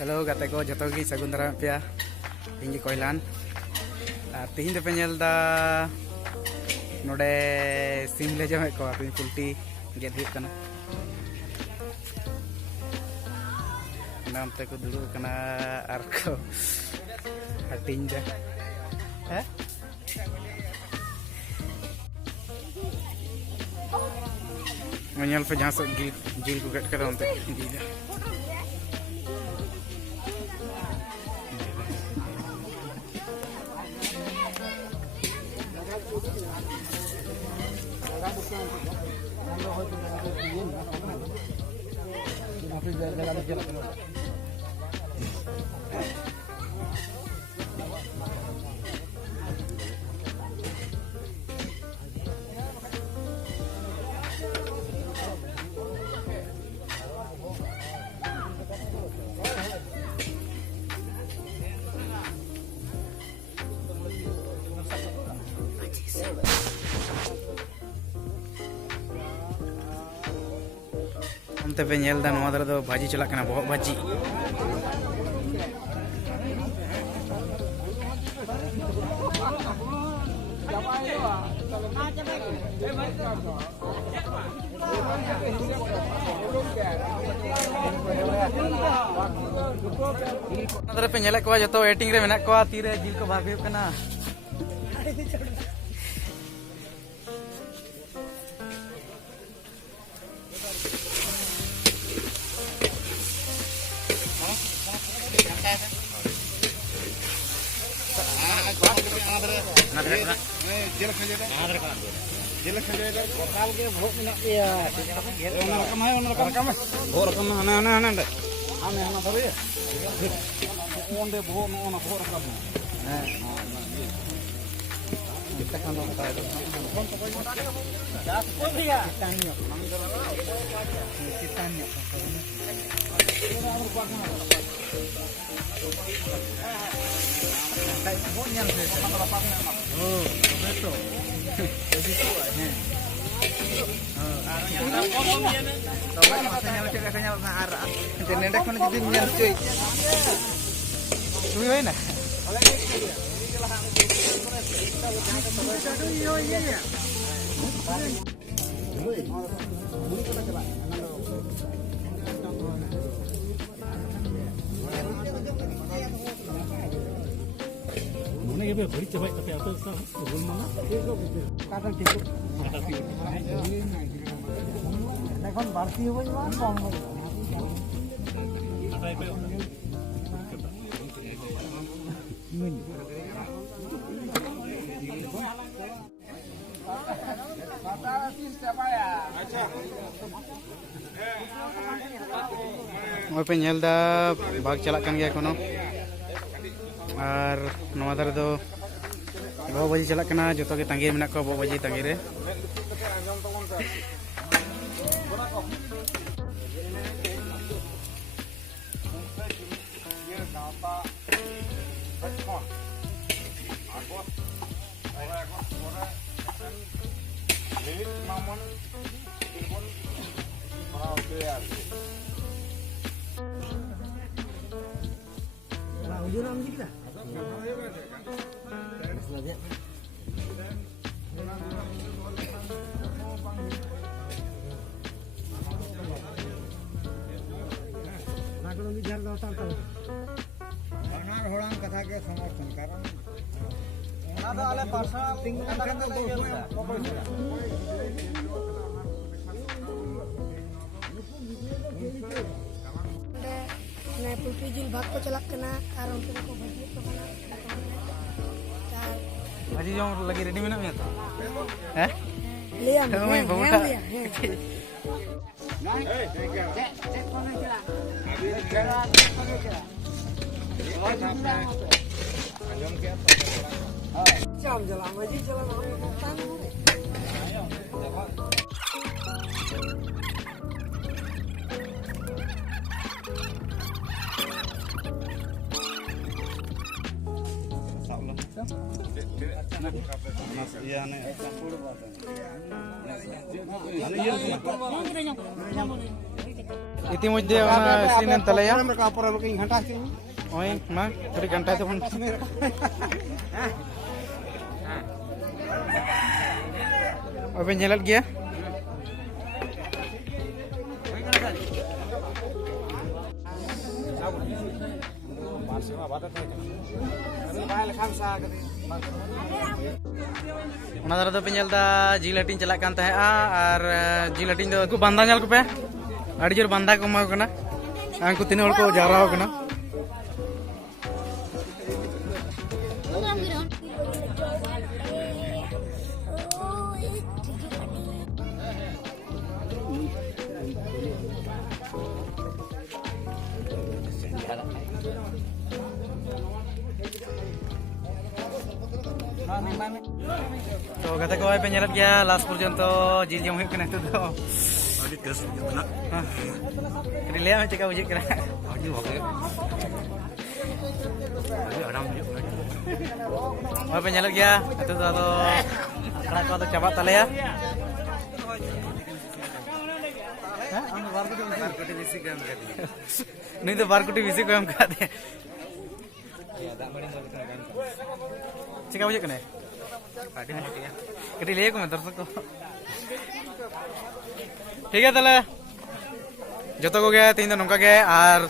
Hello गाते को जो की सगुन दारा पे इन कोयलान तीन पे नेलदा नोडे सिम ले जमे को तीन पुल्टी गेद हुई कना नामते को दुड़ू कना आर को हटिंग दे हैं पे जहाँ सब जील को गेट कर पे भाजी चला बहुत भाजी पे जो एटिंग रे मेना को तीरे जिल को भाग हुकना beri coba tapi atau belum mana? Kadang cukup. Nah kan barsi hujan mana bang? Mau penyel dah bag calakan gaya kono. और नवा दारे दो बहु बजी चला कना जो के तांगी मेना को बहु बजी तांगी रे कथा के समर्थन कारण पुल्ट्री जिल भाग को चला भाजी जो लगी रेडी में ना मैं तो हैं ले आ मैं बहुत Jam jalan aja jalan orang. इतिमध्ये सीन तलया घंटा ओय मा थोड़ी घंटा तो अबे nyelal गया ona dara do penyel da jilatin chalak kan tahe ar jilatin do ku banda nyal ko pe adi jor banda ko ma kana angku tin hol ko jara kana तो kata ko ay penyelat gya last porjonto jil jom huyuk kana itu to adi tes gimana kadi lihat macam kau ujik kana adi oke adi adam yuk ay penyelat gya itu to akra ko to cabat tale ya barkuti bisi kam kadi नहीं तो बारकोटी BC को हम खाते हैं चिका बुझे कने कटी ले को मैं दर्शक को ठीक है तले जतो को गया तीन दिन नौका गया और